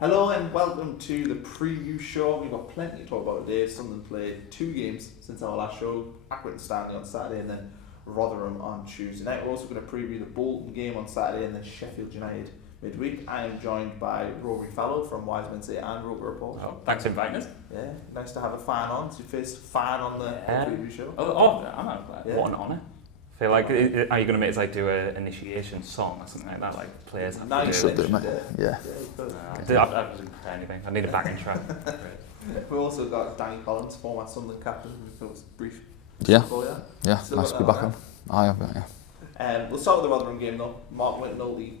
Hello and welcome to the preview show. We've got plenty to talk about today. Sunderland played 2 games since our last show, Accrington and Stanley on Saturday and then Rotherham on Tuesday night. We're also going to preview the Bolton game on Saturday and then Sheffield United midweek. I am joined by Rory Fallow from Wise Men Say and Rover Report. Oh, thanks for inviting us. Yeah, nice to have a fan on. It's your first fan on the preview show. What an honour. I feel like, are you going to make us like do an initiation song or something like that, like players have No, to you do? should do, mate. Yeah. I didn't prepare anything. I need a backing track. We've also got Danny Collins, former Sunderland captain, who was brief. Yeah. Before, Yeah, Still nice got to be that back on. I have, yeah. We'll start with the Rotherham game though. Mark Whitnall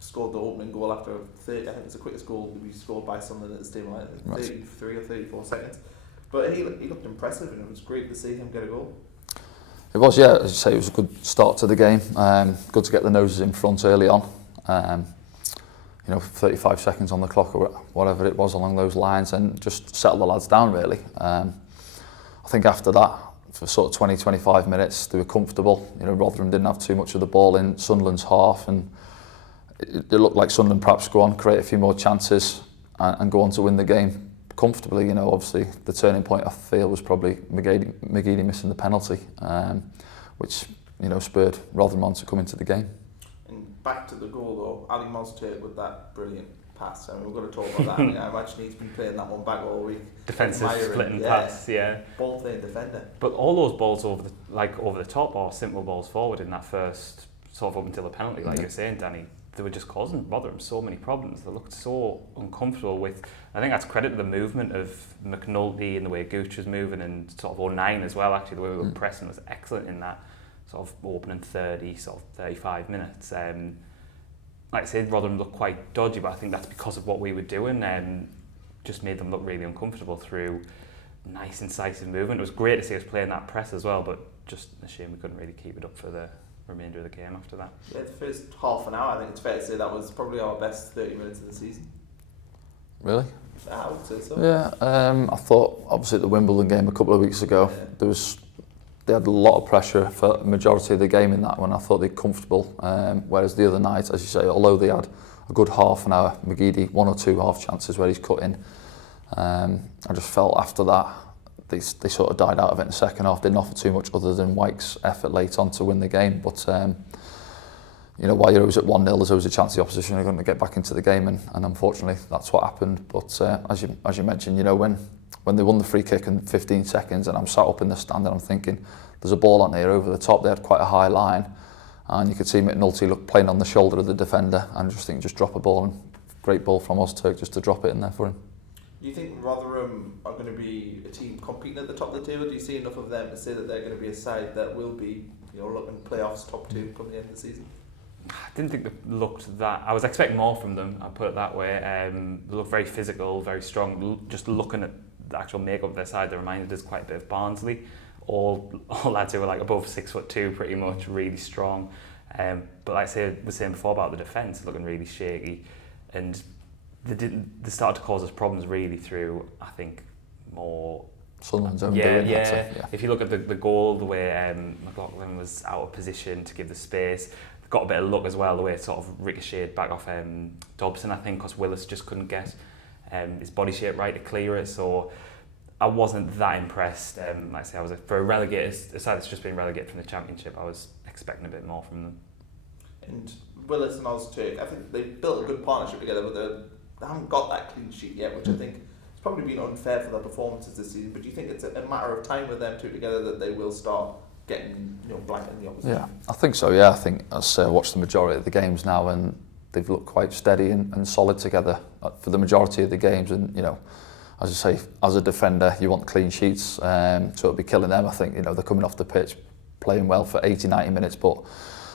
scored the opening goal after 30, I think it's the quickest goal to be scored by Sunderland at this time, like 33 or 34 seconds. But he looked impressive and it was great to see him get a goal. It was, yeah, as you say, it was a good start to the game. Good to get the noses in front early on. 35 seconds on the clock or whatever it was along those lines, and just settle the lads down really. I think after that, for sort of 20-25 minutes, they were comfortable. Rotherham didn't have too much of the ball in Sunderland's half, and it looked like Sunderland perhaps go on, create a few more chances and go on to win the game comfortably. Obviously the turning point I feel was probably McGeady missing the penalty, which spurred Rotherham on to come into the game. And back to the goal though, Ali Mostert with that brilliant pass. I mean, we're going to talk about that. I imagine he's been playing that one back all week. Defensive splitting pass, Ball playing defender. But all those balls over the top or simple balls forward in that first sort of up until the penalty, like you're saying, Danny, they were just causing Rotherham so many problems. They looked so uncomfortable with. I think that's credit to the movement of McNulty and the way Gooch was moving, and sort of 09 as well. Actually, the way we were pressing was excellent in that sort of opening 35 minutes. Like I said, Rotherham looked quite dodgy, but I think that's because of what we were doing. Just made them look really uncomfortable through nice incisive movement. It was great to see us playing that press as well, but just a shame we couldn't really keep it up for the remainder of the game after that. Yeah, the first half an hour, I think it's fair to say that was probably our best 30 minutes of the season. Really? I would say so. Yeah, I thought obviously at the Wimbledon game a couple of weeks ago, they had a lot of pressure for the majority of the game in that one. I thought they were comfortable, whereas the other night, as you say, although they had a good half an hour, McGeady, 1 or 2 half chances where he's cut in. I just felt after that, they sort of died out of it in the second half. Didn't offer too much other than Wyke's effort late on to win the game. But while you was at 1-0, there's always a chance the opposition are going to get back into the game, and unfortunately that's what happened. But as you mentioned, when they won the free kick in 15 seconds, and I'm sat up in the stand and I'm thinking, there's a ball on here over the top. They had quite a high line, and you could see McNulty playing on the shoulder of the defender, and just drop a ball, and great ball from Ozturk just to drop it in there for him. Do you think Rotherham are going to be a team competing at the top of the table? Do you see enough of them to say that they're going to be a side that will be, looking playoffs top 2 coming the end of the season? I didn't think they looked that. I was expecting more from them, I'll put it that way. They look very physical, very strong. Just looking at the actual makeup of their side, they reminded us quite a bit of Barnsley. All lads who were like above 6'2", pretty much, really strong. But like I was saying before about the defence, looking really shaky, and they started to cause us problems really through, I think, more Sunderland's own doing. Yeah. If you look at the goal, the way McLaughlin was out of position to give the space, got a bit of luck as well, the way it sort of ricocheted back off Dobson, I think, because Willis just couldn't get his body shape right to clear it. So I wasn't that impressed. Like I say, I was for a relegated side that's just been relegated from the Championship, I was expecting a bit more from them. And Willis and Ozturk, I think they built a good partnership together, but they haven't got that clean sheet yet, which I think has probably been unfair for their performances this season. But do you think it's a matter of time with them two together that they will start getting blanking the opposition? Yeah, I think so. Yeah, I think I watched the majority of the games now, and they've looked quite steady and solid together for the majority of the games. And as I say, as a defender, you want clean sheets, so it'll be killing them. I think they're coming off the pitch, playing well for 80-90 minutes, but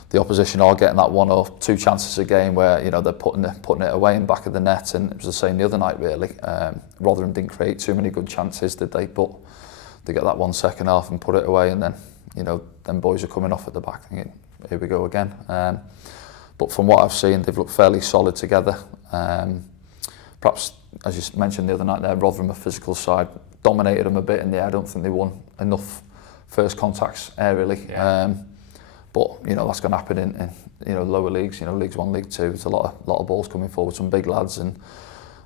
the opposition are getting that 1 or 2 chances a game where they're putting it away in back of the net, and it was the same the other night really. Rotherham didn't create too many good chances, did they? But they get that 1 second half and put it away, and then them boys are coming off at the back thinking, here we go again. But from what I've seen, they've looked fairly solid together. Perhaps, as you mentioned the other night there, Rotherham, a physical side, dominated them a bit in the air. I don't think they won enough first contacts aerially. Yeah. But that's going to happen in lower leagues. Leagues 1, League 2. There's a lot of balls coming forward, some big lads, and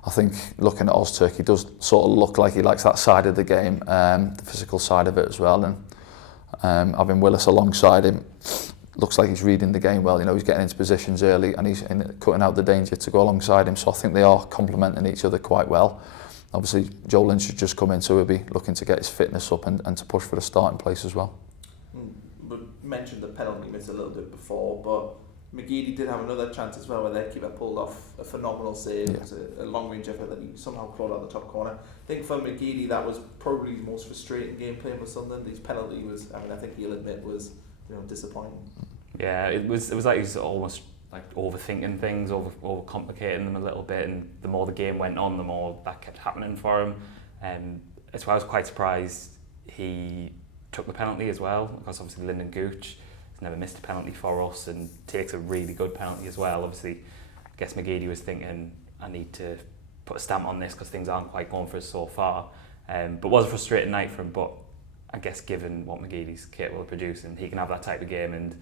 I think looking at Ozturk, he does sort of look like he likes that side of the game, the physical side of it as well. And having Willis alongside him, looks like he's reading the game well. You know, he's getting into positions early and he's cutting out the danger to go alongside him. So I think they are complementing each other quite well. Obviously, Joe Lynch should just come in, so he'll be looking to get his fitness up and to push for the starting place as well. We mentioned the penalty miss a little bit before, but McGeady did have another chance as well where their keeper pulled off a phenomenal save. It was a long-range effort that he somehow clawed out the top corner. I think for McGeady that was probably the most frustrating game playing for Sunderland. His penalty was, I mean, I think he'll admit was disappointing. Yeah, it was like he was almost like overthinking things, overcomplicating them a little bit, and the more the game went on, the more that kept happening for him. That's why I was quite surprised he took the penalty as well, because obviously Lyndon Gooch has never missed a penalty for us and takes a really good penalty as well. Obviously, I guess McGeady was thinking, I need to put a stamp on this because things aren't quite going for us so far. But it was a frustrating night for him, but I guess given what McGeady's capable of producing, he can have that type of game, and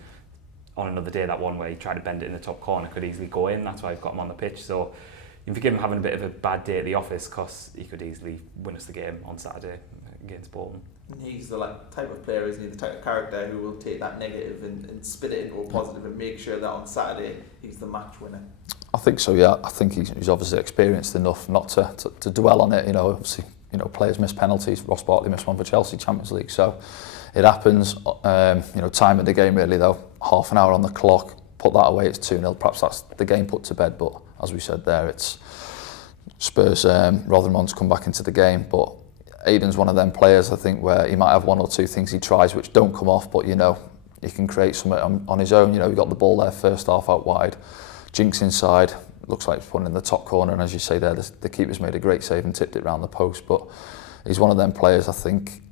on another day, that one where he tried to bend it in the top corner could easily go in. That's why I've got him on the pitch. So you can forgive him having a bit of a bad day at the office, because he could easily win us the game on Saturday against Bolton. He's the type of player, isn't he? The type of character who will take that negative and spin it into a positive and make sure that on Saturday he's the match winner. I think so, yeah. I think he's obviously experienced enough not to dwell on it. You know, obviously, players miss penalties. Ross Barkley missed one for Chelsea Champions League, so it happens. Time of the game really though. Half an hour on the clock. Put that away. It's 2-0. Perhaps that's the game put to bed. But as we said there, it's Spurs. Rotherham want to come back into the game, but Aidan's one of them players, I think, where he might have one or two things he tries which don't come off, but he can create something on his own. He got the ball there first half out wide, Jinx inside, looks like he's put in the top corner, and as you say there, the keeper's made a great save and tipped it round the post. But he's one of them players, I think,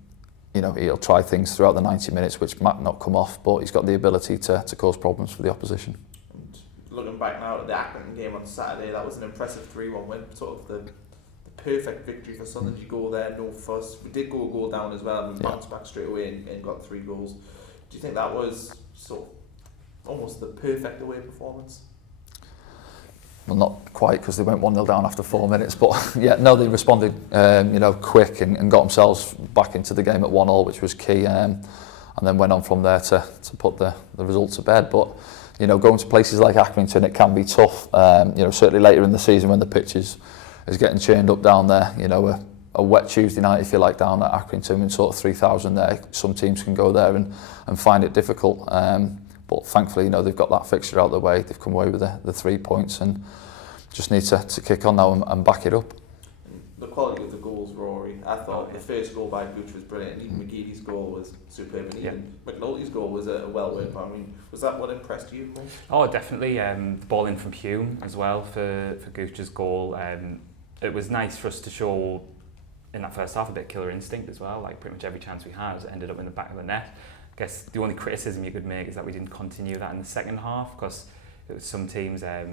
he'll try things throughout the 90 minutes which might not come off, but he's got the ability to cause problems for the opposition. And looking back now at the Accrington game on Saturday, that was an impressive 3-1 win, sort of the perfect victory for Sunderland. You go there, no fuss. We did go a goal down as well, and we bounced back straight away and got 3 goals. Do you think that was sort of almost the perfect away performance? Well, not quite, because they went 1-0 down after 4 minutes, but yeah, no, they responded quick and got themselves back into the game at 1-1, which was key, and then went on from there to put the result to bed. But going to places like Accrington, it can be tough. Certainly later in the season when the pitch is getting churned up down there, a wet Tuesday night, if you like, down at Accrington and sort of 3,000 there, some teams can go there and find it difficult. But thankfully, they've got that fixture out of the way. They've come away with the 3 points and just need to kick on now and back it up. The quality of the goals, Rory, I thought the first goal by Gooch was brilliant, and even McGeady's goal was superb, and even McNulty's goal was a well-worked one. I mean, was that what impressed you most? Oh, definitely. The ball in from Hume as well for Gooch's goal. It was nice for us to show in that first half a bit of killer instinct as well. Like pretty much every chance we had ended up in the back of the net. I guess the only criticism you could make is that we didn't continue that in the second half, because it was some teams, I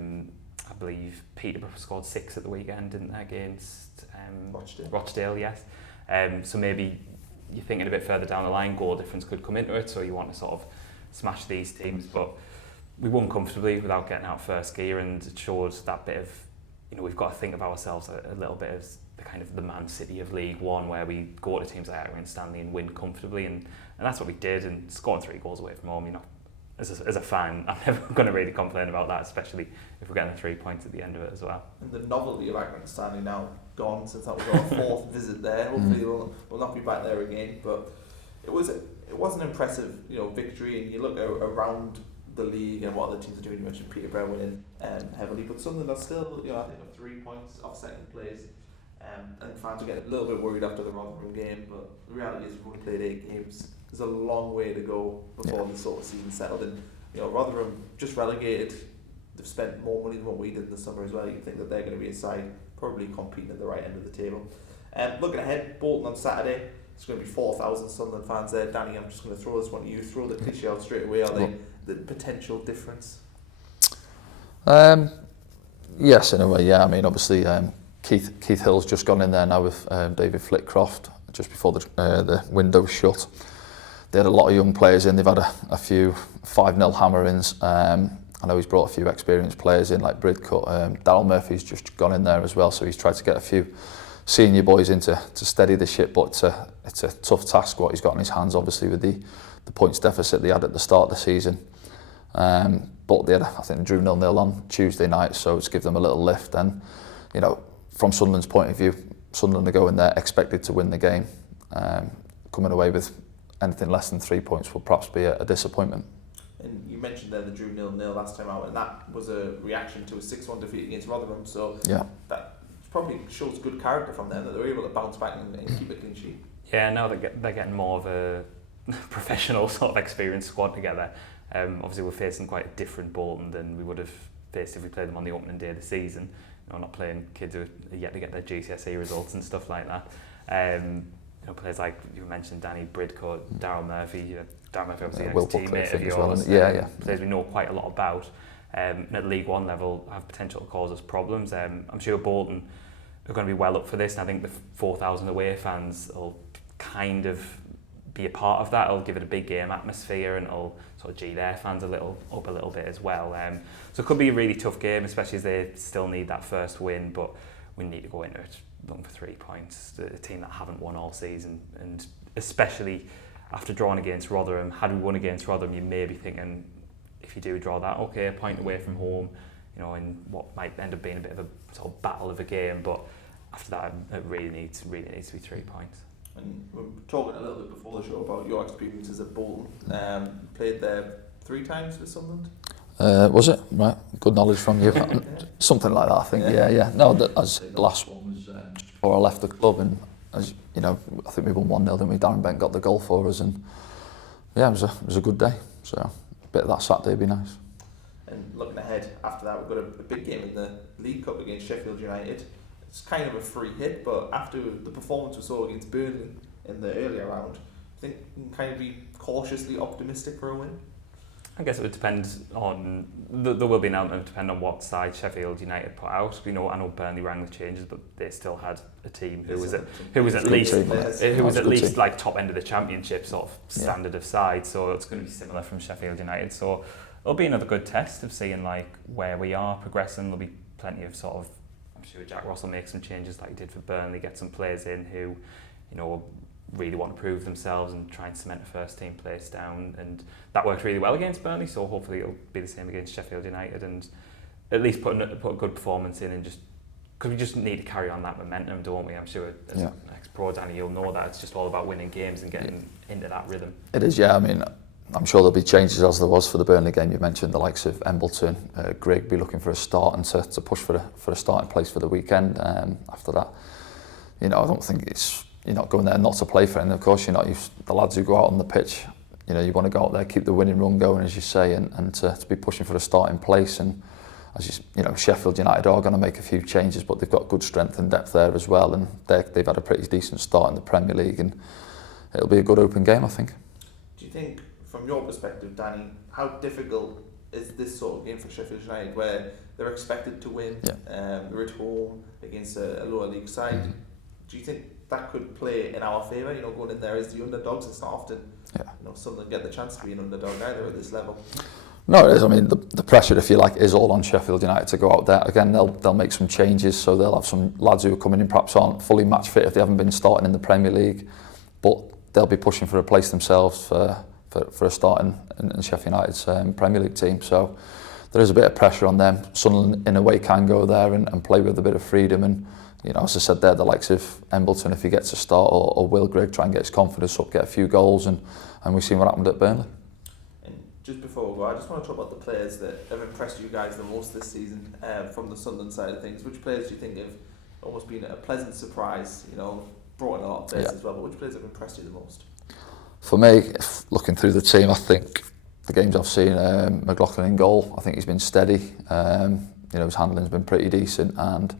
believe Peterborough scored 6 at the weekend, didn't they, against Rochdale, yes. So maybe you're thinking a bit further down the line, goal difference could come into it, so you want to sort of smash these teams. But we won comfortably without getting out first gear, and it showed that bit of, we've got to think of ourselves a little bit as the kind of the Man City of League One, where we go to teams like Accrington and Stanley and win comfortably, and that's what we did. And scoring 3 goals away from home, as a fan, I'm never going to really complain about that, especially if we're getting the 3 points at the end of it as well. And the novelty of Accrington Stanley now gone, since that was our 4th visit there. Hopefully we'll not be back there again, but it was an impressive victory. And you look around the league and what other teams are doing. You mentioned Peterborough winning heavily, but Sunderland are still I think of 3 points off second place, and fans are getting a little bit worried after the Rotherham game, but the reality is we've only played 8 games. There's a long way to go before the sort of season settled, and Rotherham just relegated. They've spent more money than what we did in the summer as well. You'd think that they're going to be a side probably competing at the right end of the table. Looking ahead, Bolton on Saturday. It's going to be 4,000 Sunderland fans there. Danny, I'm just going to throw this one to you. Throw the cliche out straight away. Are they the potential difference? Yes, in a way, yeah. I mean, obviously, Keith Hill's just gone in there now with David Flitcroft just before the window shut. They had a lot of young players in. They've had a few 5-0 hammer-ins. I know he's brought a few experienced players in, like Bridcut. Daryl Murphy's just gone in there as well, so he's tried to get a few senior boys in to steady the ship, but it's a tough task what he's got in his hands, obviously, with the points deficit they had at the start of the season. But they had, I think, they drew 0-0 on Tuesday night, so it's give them a little lift. And, you know, from Sunderland's point of view, Sunderland are going there expected to win the game. Coming away with anything less than 3 points will perhaps be a disappointment. And you mentioned there they drew 0-0 last time out, and that was a reaction to a 6-1 defeat against Rotherham, so yeah, that probably shows good character from them, that they were able to bounce back and keep a clean sheet. Yeah, now they're getting more of a professional sort of experienced squad together. Obviously we're facing quite a different Bolton than we would have faced if we played them on the opening day of the season. You know, not playing kids who are yet to get their GCSE results and stuff like that. You know, players like you mentioned, Danny Bridcut, Daryl Murphy. Daryl Murphy, obviously, an ex-teammate of yours. Yeah. Players we know quite a lot about. And at League One level have potential to cause us problems. I'm sure Bolton are going to be well up for this, and I think the 4,000 away fans will kind of be a part of that. It'll give it a big game atmosphere, and it'll sort of G their fans a little bit as well. So it could be a really tough game, especially as they still need that first win, but we need to go into it looking for 3 points. A team that haven't won all season, and especially after drawing against Rotherham. Had we won against Rotherham, you may be thinking, if you do draw that, okay, a point away from home, you know, in what might end up being a bit of a sort of battle of a game, but after that, it really needs to be 3 points. And we were talking a little bit before the show about your experiences at Bolton. Played there 3 times with Sunderland. Was it? Right, good knowledge from you. Something like that, I think. Yeah. No, as the last one was just before I left the club, and as you know, I think we won 1-0, didn't we? Darren Bent got the goal for us, and yeah, it was a good day. So a bit of that Saturday would be nice. And looking ahead after that, we've got a big game in the League Cup against Sheffield United. It's kind of a free hit, but after the performance we saw against Burnley in the earlier round, I think we can kind of be cautiously optimistic for a win. I guess it would depend on, there will be an element depending on what side Sheffield United put out. I know Burnley rang with changes, but they still had a team who was at least like top end of the Championship sort of standard of side. So it's going to be similar from Sheffield United. So it'll be another good test of seeing like where we are progressing. There'll be plenty of sort of, I'm sure Jack Ross will make some changes like he did for Burnley, get some players in who, you know, really want to prove themselves and try and cement a first team place down, and that worked really well against Burnley, so hopefully it'll be the same against Sheffield United, and at least put a good performance in, and just because we just need to carry on that momentum, don't we? I'm sure as an ex-pro, Danny, you'll know that it's just all about winning games and getting into that rhythm. It is, yeah. I mean, I'm sure there'll be changes as there was for the Burnley game. You mentioned the likes of Embleton, Grigg be looking for a start and to push for a starting place for the weekend. After that, you know, I don't think you're not going there not to play for anything. Of course, you're not. The lads who go out on the pitch, you know, you want to go out there, keep the winning run going, as you say, and to be pushing for a starting place. And as you know, Sheffield United are going to make a few changes, but they've got good strength and depth there as well, and they've had a pretty decent start in the Premier League, and it'll be a good open game, I think. Do you think, from your perspective, Danny, how difficult is this sort of game for Sheffield United, where they're expected to win, they're at home against a lower league side? Do you think that could play in our favour, you know, going in there as the underdogs? It's not often, you know, Sunderland get the chance to be an underdog either at this level. No, it is. I mean, the pressure, if you like, is all on Sheffield United to go out there. Again, they'll make some changes, so they'll have some lads who are coming in perhaps aren't fully match fit if they haven't been starting in the Premier League, but they'll be pushing for a place themselves for a start in Sheffield United's Premier League team. So there is a bit of pressure on them. Sunderland, in a way, can go there and play with a bit of freedom, and you know, as I said there, the likes of Embleton, if he gets a start, or Will Grigg, try and get his confidence up, get a few goals, and we've seen what happened at Burnley. And just before we go, I just want to talk about the players that have impressed you guys the most this season from the Sunderland side of things. Which players do you think have almost been a pleasant surprise, you know, brought in a lot of players as well, but which players have impressed you the most? For me, looking through the team, I think the games I've seen, McLaughlin in goal, I think he's been steady. You know, his handling's been pretty decent, and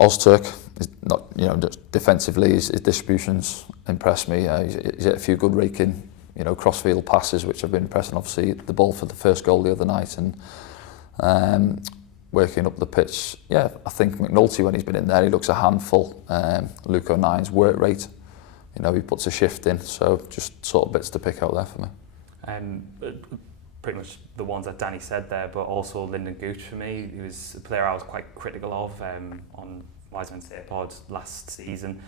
Ozturk is not, you know, defensively his distributions impressed me. He's hit a few good raking, you know, crossfield passes which have been impressive. Obviously, the ball for the first goal the other night, and working up the pitch. Yeah, I think McNulty, when he's been in there, he looks a handful. Luke O'Nine's work rate, you know, he puts a shift in. So just sort of bits to pick out there for me. pretty much the ones that Danny said there, but also Lyndon Gooch for me. He was a player I was quite critical of on Wiseman State Pod last season.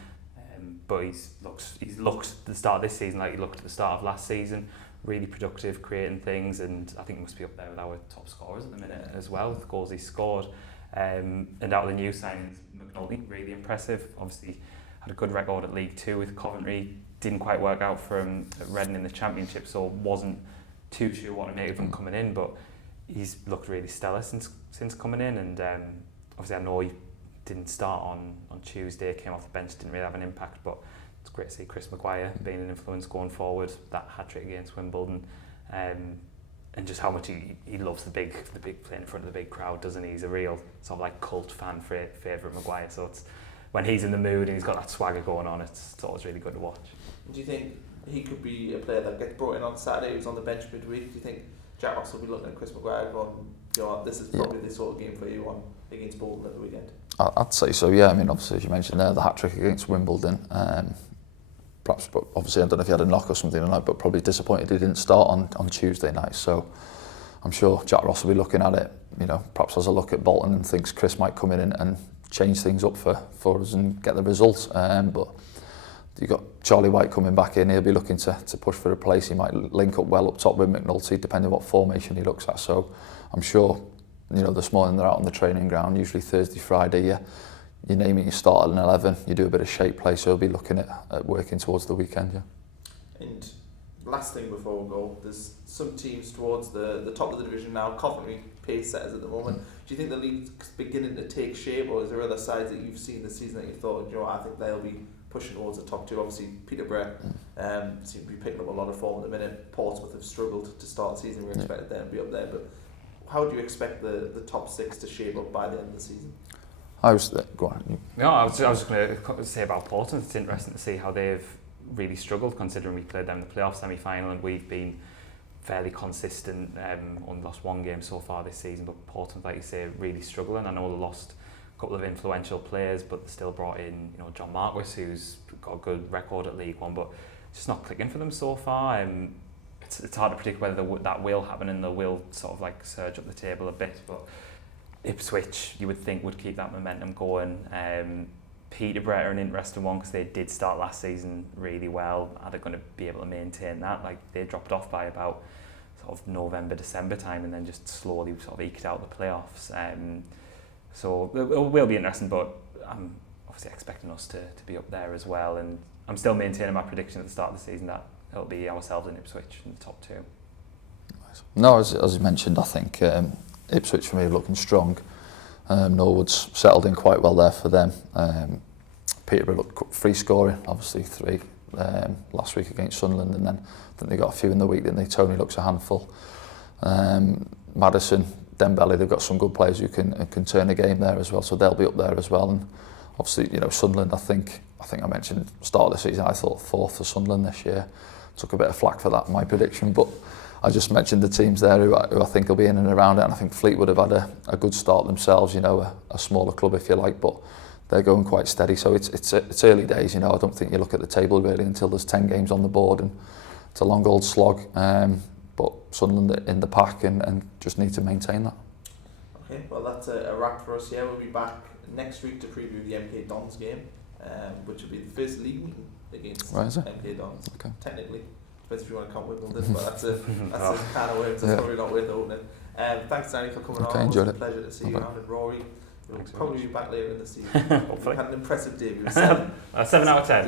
But he's looked at the start of this season like he looked at the start of last season, really productive, creating things, and I think he must be up there with our top scorers at the minute as well, with the goals he scored. And out of the new signings, McNulty, really impressive. Obviously had a good record at League Two with Coventry, didn't quite work out for him at Reading in the Championship, so wasn't too sure what to make of him coming in, but he's looked really stellar since coming in, and obviously I know he didn't start on Tuesday, came off the bench, didn't really have an impact, but it's great to see Chris Maguire being an influence going forward, that hat-trick against Wimbledon, and just how much he loves the big playing in front of the big crowd, doesn't he? He's a real sort of like cult fan favourite, Maguire, so it's when he's in the mood and he's got that swagger going on, it's always really good to watch. Do you think he could be a player that gets brought in on Saturday, who's on the bench midweek? Do you think Jack Ross will be looking at Chris Maguire going, you know, this is probably the sort of game for you against Bolton at the weekend? I'd say so, yeah. I mean, obviously, as you mentioned there, the hat-trick against Wimbledon. Perhaps, but obviously, I don't know if he had a knock or something tonight, but probably disappointed he didn't start on Tuesday night. So I'm sure Jack Ross will be looking at it, you know, perhaps as a look at Bolton and thinks Chris might come in and change things up for us and get the results. But you've got Charlie White coming back in, he'll be looking to push for a place. He might link up well up top with McNulty, depending on what formation he looks at. So I'm sure, you know, this morning they're out on the training ground, usually Thursday, Friday, you name it, you start at an 11, you do a bit of shape play, so he'll be looking at working towards the weekend, yeah. And last thing before we go, there's some teams towards the top of the division now, Coventry pace setters at the moment. Do you think the league's beginning to take shape, or is there other sides that you've seen this season that you thought, you know, I think they'll be pushing towards the top two? Obviously Peterborough seem to be picking up a lot of form at the minute. Portsmouth have struggled to start the season, we expected them to be up there, but how do you expect the top six to shape up by the end of the season? Go on. No, I was just going to say about Portsmouth. It's interesting to see how they've really struggled, considering we played them in the playoff semi-final and we've been fairly consistent, only lost one game so far this season, but Portsmouth, like you say, really struggling. I know they lost a couple of influential players, but they still brought in, you know, John Marquis, who's got a good record at League One, but it's just not clicking for them so far. It's hard to predict whether that will happen and they will sort of like surge up the table a bit, but Ipswich, you would think, would keep that momentum going. Peterborough are an interesting one because they did start last season really well. Are they going to be able to maintain that? Like, they dropped off by about sort of November, December time, and then just slowly sort of eked out the playoffs. So it will be interesting, but I'm obviously expecting us to be up there as well. And I'm still maintaining my prediction at the start of the season that it'll be ourselves and Ipswich in the top two. No, as you mentioned, I think Ipswich for me are looking strong. Norwood's settled in quite well there for them. Peterborough looked free scoring, obviously 3 last week against Sunderland, and then I think they got a few in the week, didn't they? Tony looks a handful. Maddison, Dembele, they've got some good players who can turn a game there as well, so they'll be up there as well. And obviously, you know, Sunderland, I think I mentioned start of the season, I thought 4th for Sunderland this year. Took a bit of flack for that in my prediction, but I just mentioned the teams there who I think will be in and around it, and I think Fleetwood have had a good start themselves, you know, a smaller club if you like, but they're going quite steady, so it's early days, you know. I don't think you look at the table really until there's 10 games on the board, and it's a long old slog, but Sunderland in the pack and just need to maintain that. Okay, well that's a wrap for us here. We'll be back next week to preview the MK Dons game, which will be the first league meeting against MK Dons, okay. Technically. Depends if you want to count Wimbledon, but that's a kind of words. It's probably not worth opening. Thanks, Danny, for coming on. It was a pleasure to see you on. And Rory, we'll probably be back later in the season. Hopefully. You had an impressive debut. 7 out of 10.